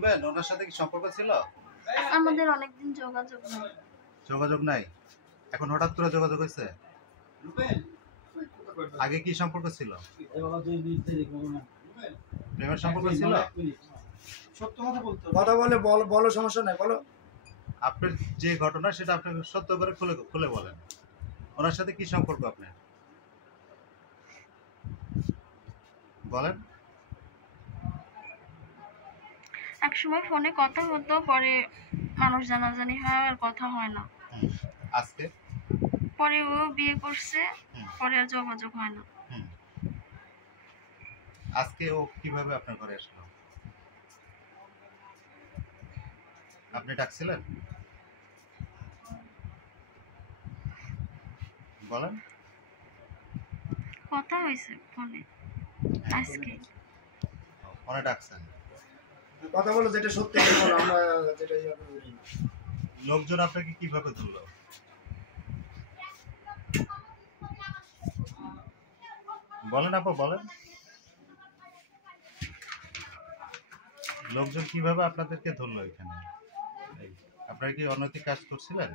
বলবেন ওনার সাথে কি সম্পর্ক ছিল? আমাদের অনেকদিন যোগাযোগ নাই। এখন হঠাৎ করে যোগাযোগ হয়েছে? আগে কি সম্পর্ক ছিল? প্রেমের সম্পর্ক ছিল? সত্য কথা বলতে কথা বলো সমস্যা নাই বলো। আপনার যে ঘটনা সেটা আপনি সত্য করে খুলে বলেন। ওনার সাথে কি সম্পর্ক আপনার? বলেন। একসময় ফোনে কথা হতো, পরে মানুষ জানাজানি হয় আর কথা হয় না। আজকে পরে ও বিয়ে করছে, পরে আর যোগাযোগ হয় না। আজকে ও কিভাবে আপনার ঘরে আসলো? আপনি ডাকছিলেন? বলেন। কথা হয়েছে ফোনে আজকে। ফোনে ডাকছেন? কথা বলো যেটা সত্যি বলো, আমরা যেটা বলি। লোকজন আপনাকে কিভাবে ধরলো? বলেন আপা, বলেন। লোকজন কিভাবে আপনাদেরকে ধরলো এখানে? আপনারা কি অনৈতিক কাজ করছিলেন?